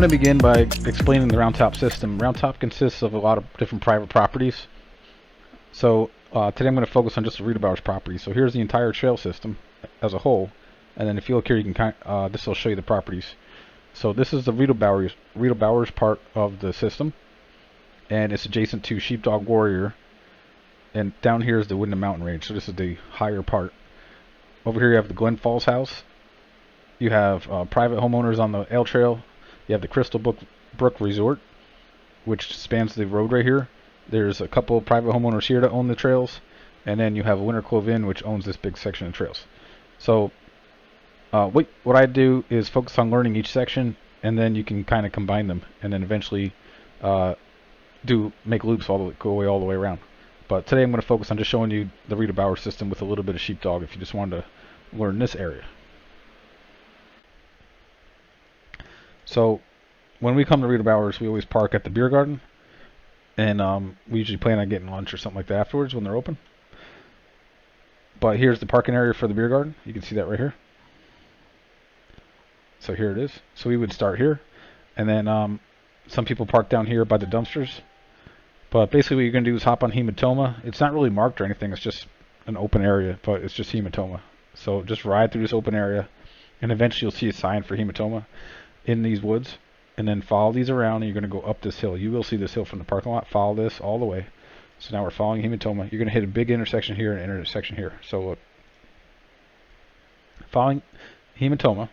going to begin by explaining the Round Top system. Round Top consists of a lot of different private properties. So today I'm going to focus on just the Riedlbauer's property. So here's the entire trail system as a whole, and then if you look here, you can this will show you the properties. So this is the Riedlbauer's part of the system, and it's adjacent to Sheepdog Warrior. And down here is the Windham Mountain Range. So this is the higher part. Over here you have the Glen Falls House. You have private homeowners on the L Trail. You have the Crystal Brook Resort, which spans the road right here. There's a couple of private homeowners here to own the trails, and then you have Winter Cove Inn, which owns this big section of trails. So what I do is focus on learning each section, and then you can kind of combine them, and then eventually make loops go all the way around. But today I'm going to focus on just showing you the Riedlbauer system with a little bit of sheepdog if you just wanted to learn this area. So when we come to Riedlbauer's, we always park at the beer garden, and we usually plan on getting lunch or something like that afterwards when they're open. But here's the parking area for the beer garden. You can see that right here. So here it is. So we would start here, and then some people park down here by the dumpsters. But basically what you're going to do is hop on Hematoma. It's not really marked or anything. It's just an open area, but it's just Hematoma. So just ride through this open area, and eventually you'll see a sign for Hematoma in these woods. And then follow these around, and you're going to go up this hill. You will see this hill from the parking lot. Follow this all the way. So now we're following Hematoma. You're going to hit a big intersection here and an intersection here. So look. Following Hematoma,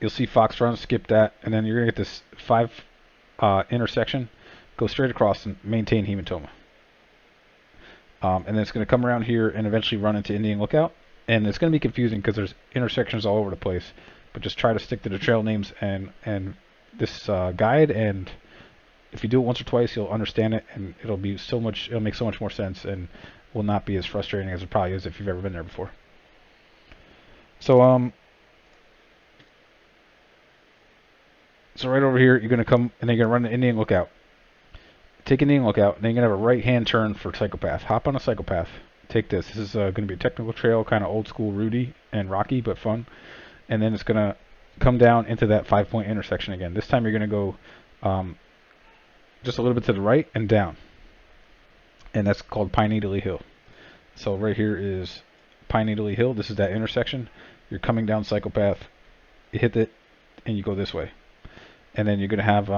you'll see Fox Run, skip that, and then you're going to get this 5 intersection. Go straight across and maintain Hematoma. And then it's going to come around here and eventually run into Indian Lookout. And it's going to be confusing because there's intersections all over the place. But just try to stick to the trail names and this guide. And if you do it once or twice, you'll understand it, and it'll make so much more sense, and will not be as frustrating as it probably is if you've ever been there before. So right over here, you're going to come and then you're going to run the Indian Lookout. Take Indian Lookout, and then you're going to have a right-hand turn for Psychopath. Hop on a Psychopath. Take this. This is going to be a technical trail, kind of old school Rudy and rocky, but fun. And then it's going to come down into that 5-point intersection again. This time you're going to go just a little bit to the right and down. And that's called Pine Needly Hill. So right here is Pine Needly Hill. This is that intersection. You're coming down Psychopath. You hit it, and you go this way. And then you're going to have,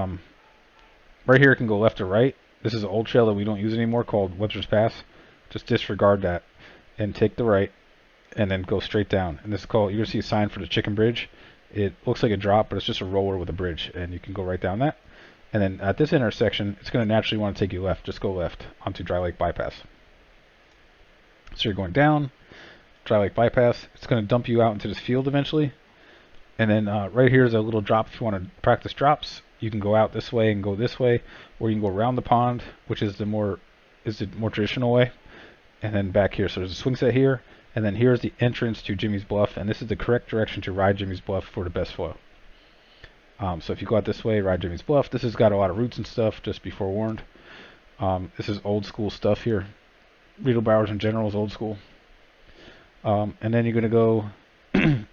right here it can go left or right. This is an old trail that we don't use anymore called Webster's Pass. Just disregard that and take the right and then go straight down. And this is called, you're going to see a sign for the Chicken Bridge. It looks like a drop, but it's just a roller with a bridge, and you can go right down that. And then at this intersection, it's going to naturally want to take you left. Just go left onto Dry Lake Bypass. So you're going down Dry Lake Bypass. It's going to dump you out into this field eventually. And then right here is a little drop. If you want to practice drops, you can go out this way and go this way, or you can go around the pond, which is the more traditional way. And then back here, so there's a swing set here, and then here's the entrance to Jimmy's Bluff, and this is the correct direction to ride Jimmy's Bluff for the best flow. So if you go out this way, ride Jimmy's Bluff. This has got a lot of roots and stuff, just be forewarned. This is old school stuff here. Riedlbauer's in general is old school. And then you're going to go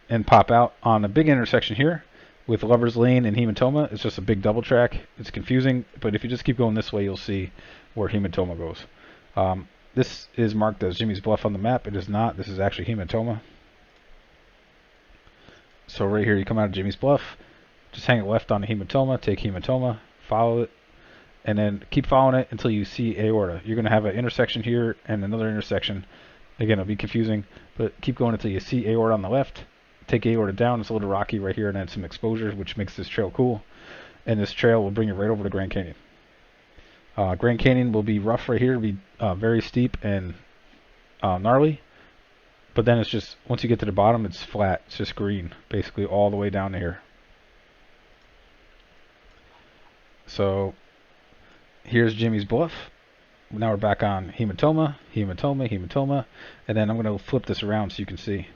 and pop out on a big intersection here with Lover's Lane and Hematoma. It's just a big double track. It's confusing, but if you just keep going this way, you'll see where Hematoma goes. This is marked as Jimmy's Bluff on the map. It is not. This is actually Hematoma. So right here, you come out of Jimmy's Bluff. Just hang it left on Hematoma. Take Hematoma. Follow it. And then keep following it until you see Aorta. You're going to have an intersection here and another intersection. Again, it'll be confusing, but keep going until you see Aorta on the left. Take Aorta down. It's a little rocky right here, and then some exposure, which makes this trail cool. And this trail will bring you right over to Grand Canyon. Grand Canyon will be rough right here. It'll be very steep and gnarly. But then it's just, once you get to the bottom, it's flat. It's just green, basically all the way down to here. So here's Jimmy's Bluff. Now we're back on Hematoma, Hematoma, Hematoma. And then I'm going to flip this around so you can see.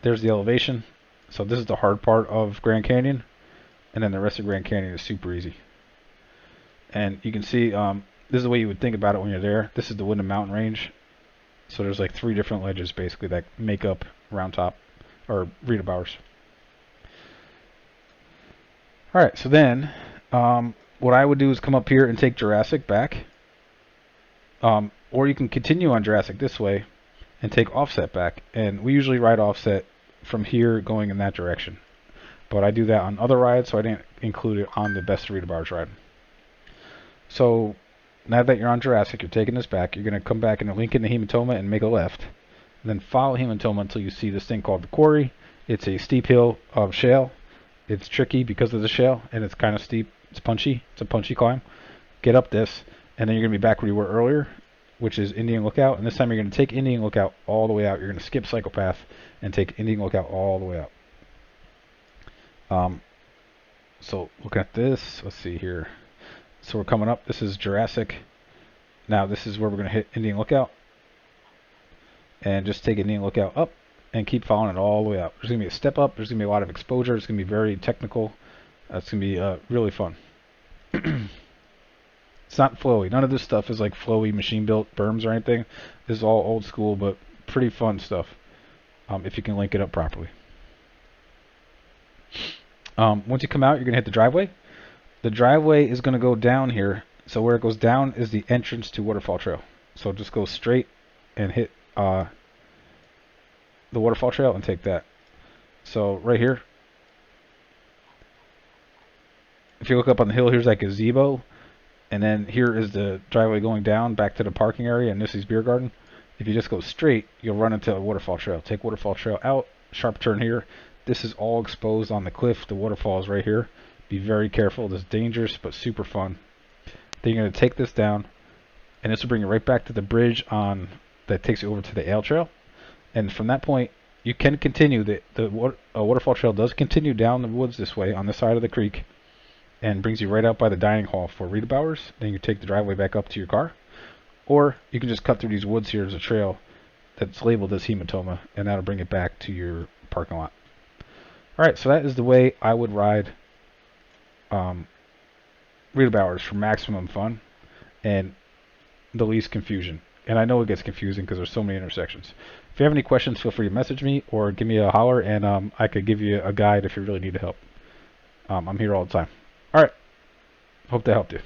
There's the elevation. So this is the hard part of Grand Canyon. And then the rest of Grand Canyon is super easy. And you can see, this is the way you would think about it when you're there. This is the Windham Mountain Range. So there's like 3 different ledges basically that make up Round Top. or Riedlbauers. All right, so then what I would do is come up here and take Jurassic back, or you can continue on Jurassic this way and take Offset back. And we usually ride Offset from here going in that direction, but I do that on other rides, so I didn't include it on the Best Riedlbauers ride. So now that you're on Jurassic, you're taking this back. You're going to come back and link into Hematoma and make a left. And then follow Hematoma until you see this thing called the Quarry. It's a steep hill of shale. It's tricky because of the shale, and it's kind of steep. It's punchy. It's a punchy climb. Get up this, and then you're going to be back where you were earlier, which is Indian Lookout. And this time you're going to take Indian Lookout all the way out. You're going to skip Psychopath and take Indian Lookout all the way out. So look at this. Let's see here. So we're coming up. This is Jurassic. Now this is where we're going to hit Indian Lookout. And just take Indian Lookout up and keep following it all the way up. There's going to be a step up. There's going to be a lot of exposure. It's going to be very technical. It's going to be really fun. It's not flowy. None of this stuff is like flowy machine-built berms or anything. This is all old school, but pretty fun stuff if you can link it up properly. Once you come out, you're going to hit the driveway. The driveway is going to go down here. So where it goes down is the entrance to Waterfall Trail. So just go straight and hit the Waterfall Trail and take that. So right here, if you look up on the hill, here's that gazebo. And then here is the driveway going down back to the parking area and Nissy's Beer Garden. If you just go straight, you'll run into a Waterfall Trail. Take Waterfall Trail out, sharp turn here. This is all exposed on the cliff. The waterfall is right here. Be very careful. This is dangerous, but super fun. Then you're going to take this down, and this will bring you right back to the bridge on that takes you over to the Ale Trail. And from that point, you can continue. The Waterfall Trail does continue down the woods this way on the side of the creek, and brings you right out by the dining hall for Riedlbauers. Then you take the driveway back up to your car. Or you can just cut through these woods here as a trail that's labeled as Hematoma, and that'll bring it back to your parking lot. Alright, so that is the way I would ride Riedlbauers for maximum fun and the least confusion. And I know it gets confusing because there's so many intersections. If you have any questions, feel free to message me or give me a holler, and I could give you a guide if you really need help. I'm here all the time. Alright, hope that helped you.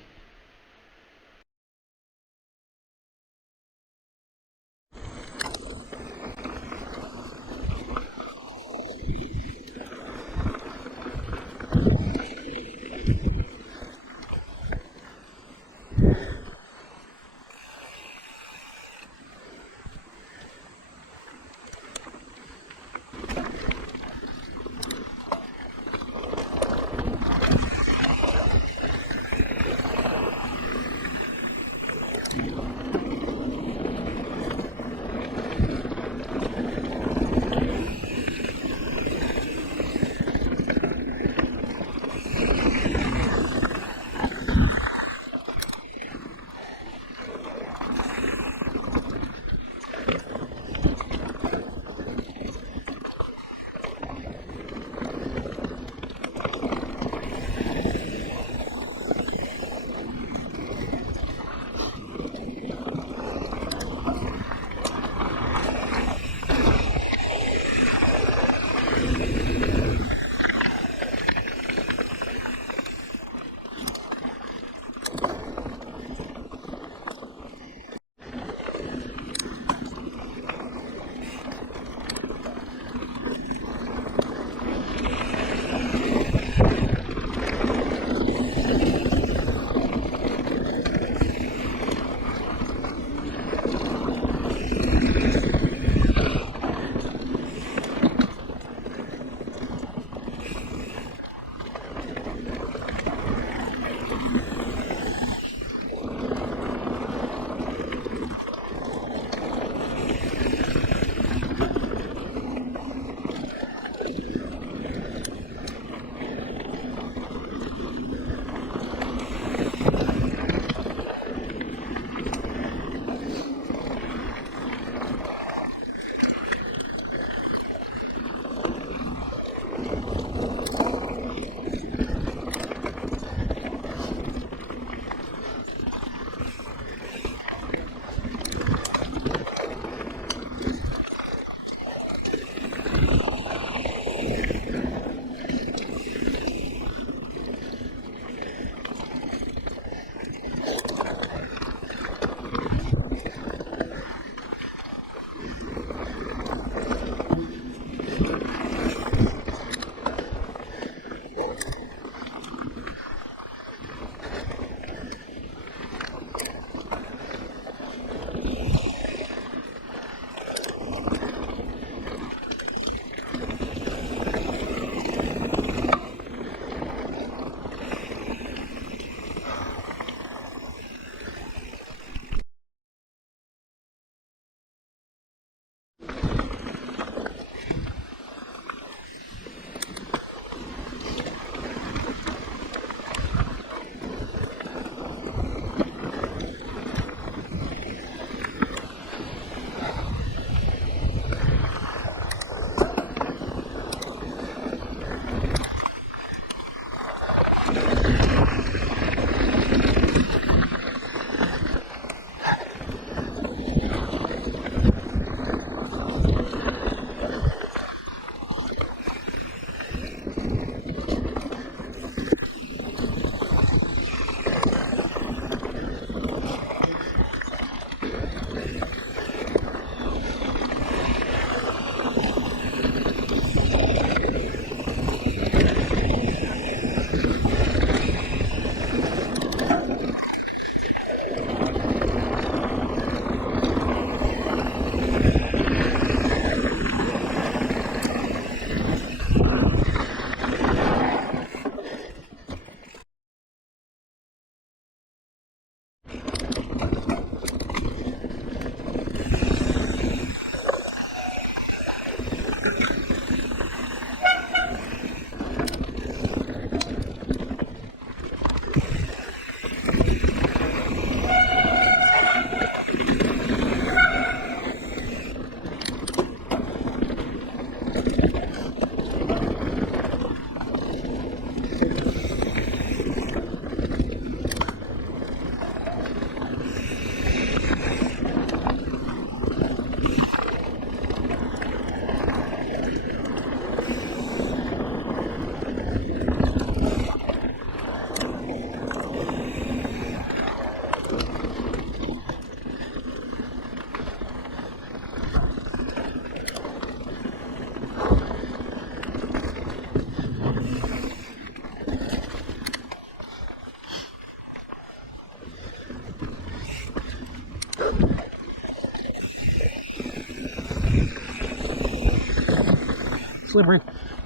slippery.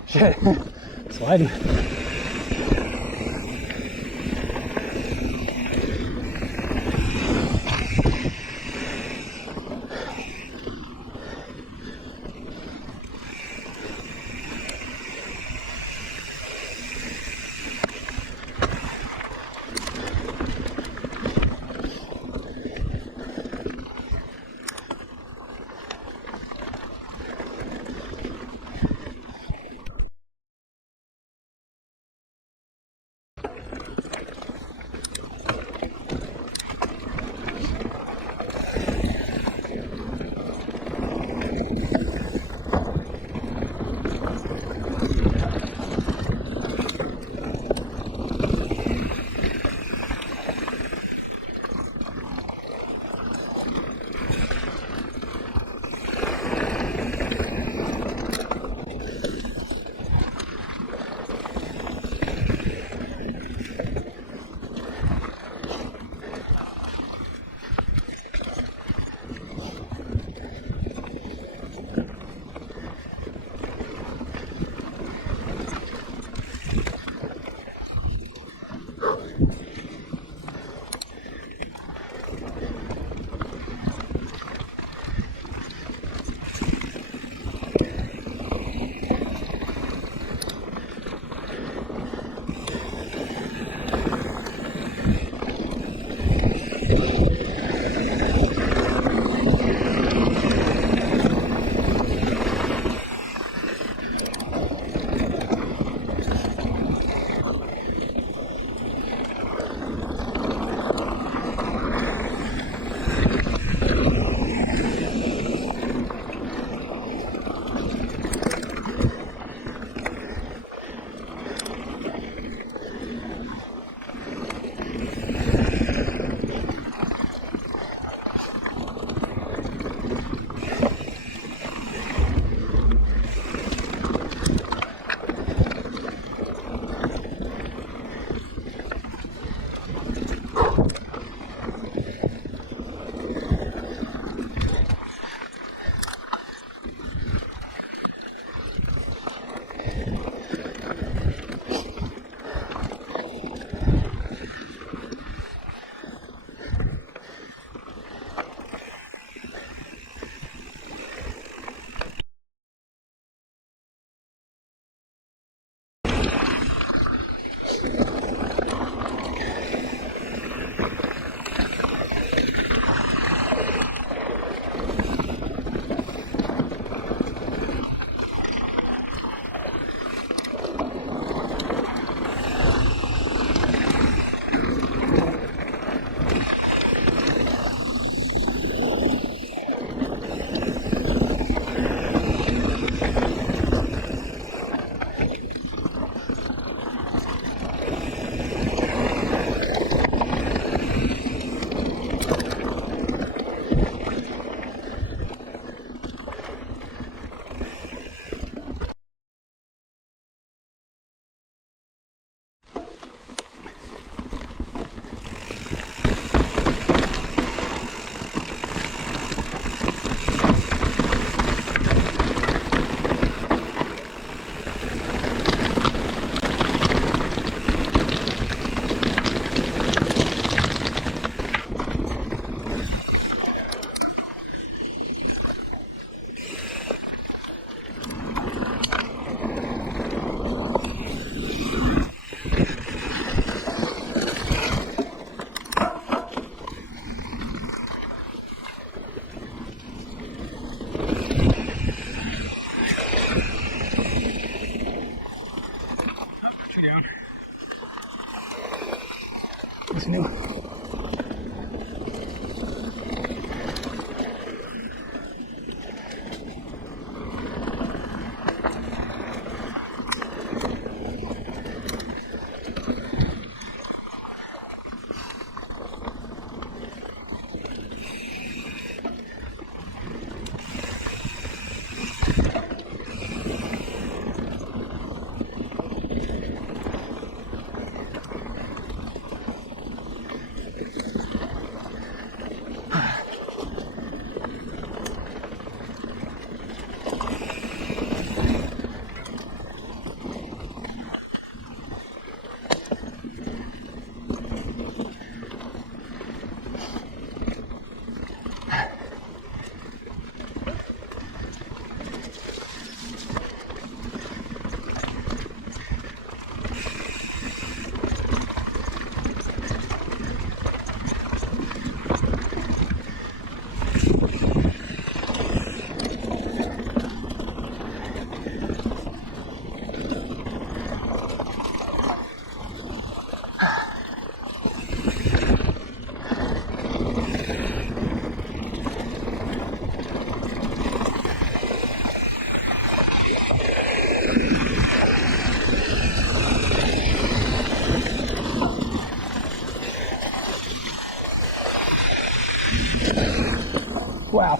Shit. Sliding.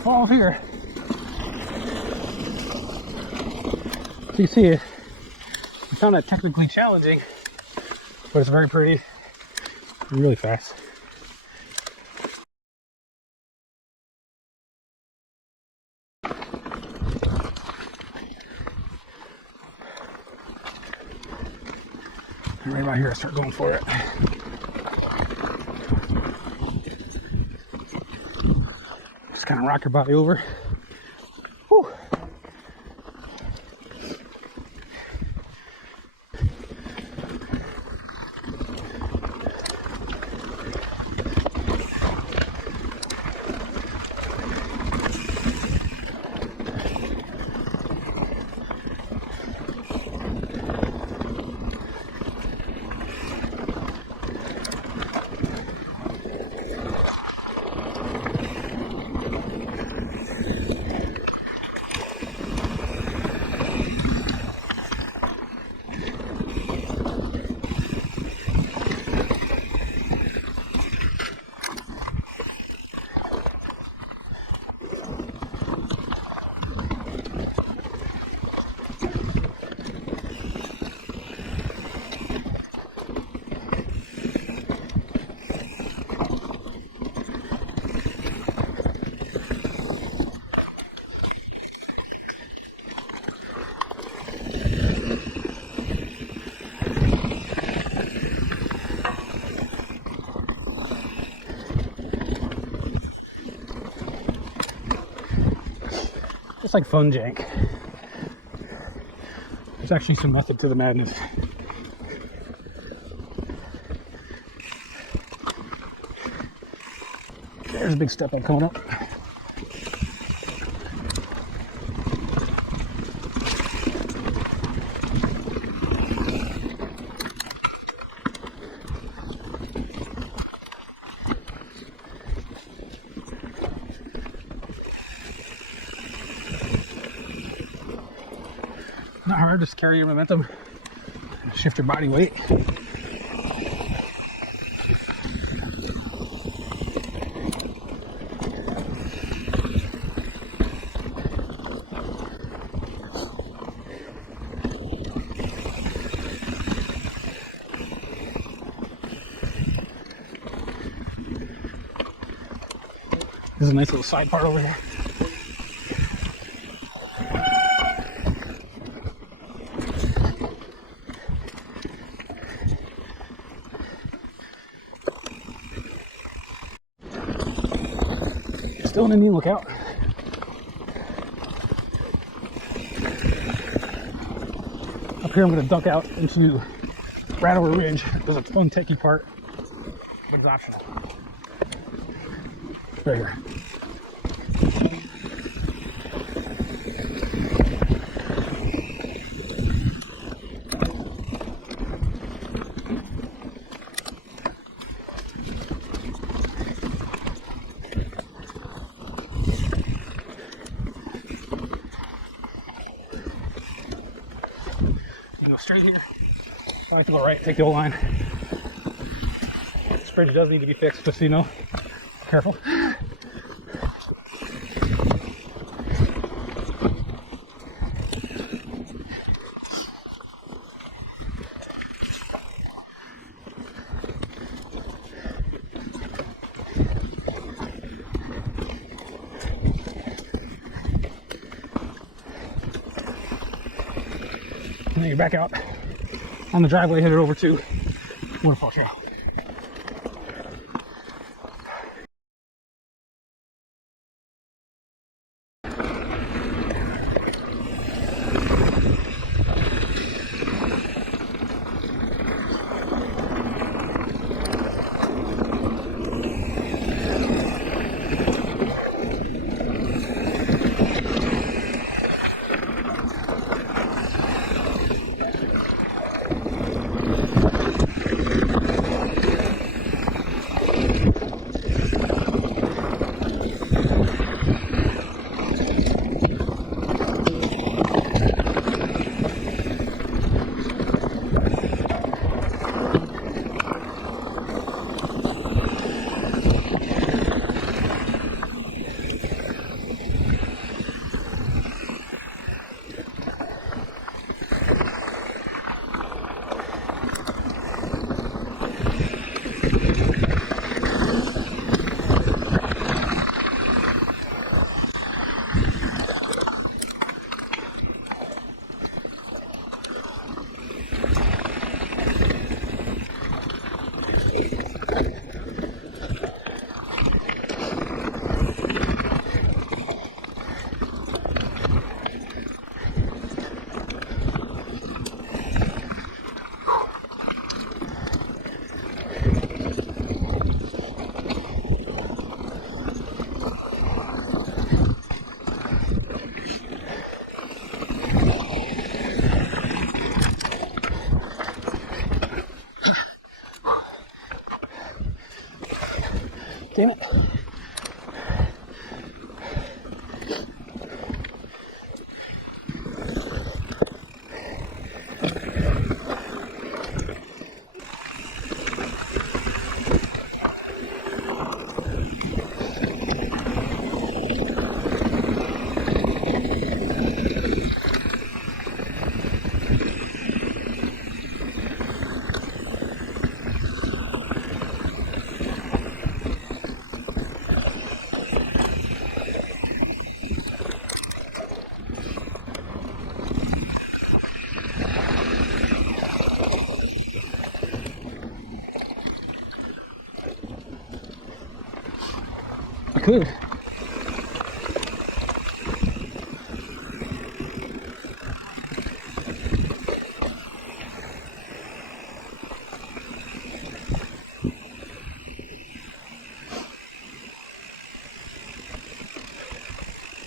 fall here. So you see, I found that technically challenging, but it's very pretty, really fast. And right about here, I start going for it. Just kind of rock your body over. Whew. It's like fun jank. There's actually some method to the madness. There's a big step up coming up. Not hard, just carry your momentum, shift your body weight. There's a nice little side part over here. Still an Indian lookout. Up here I'm going to duck out into Riedlbauer Ridge. There's a fun techie part, but it's optional. Right here. Go straight here. I like to go right, take the old line. This bridge does need to be fixed, just so you know. Careful. And then you're back out on the driveway, headed over to Waterfall Trail. Damn it. I could.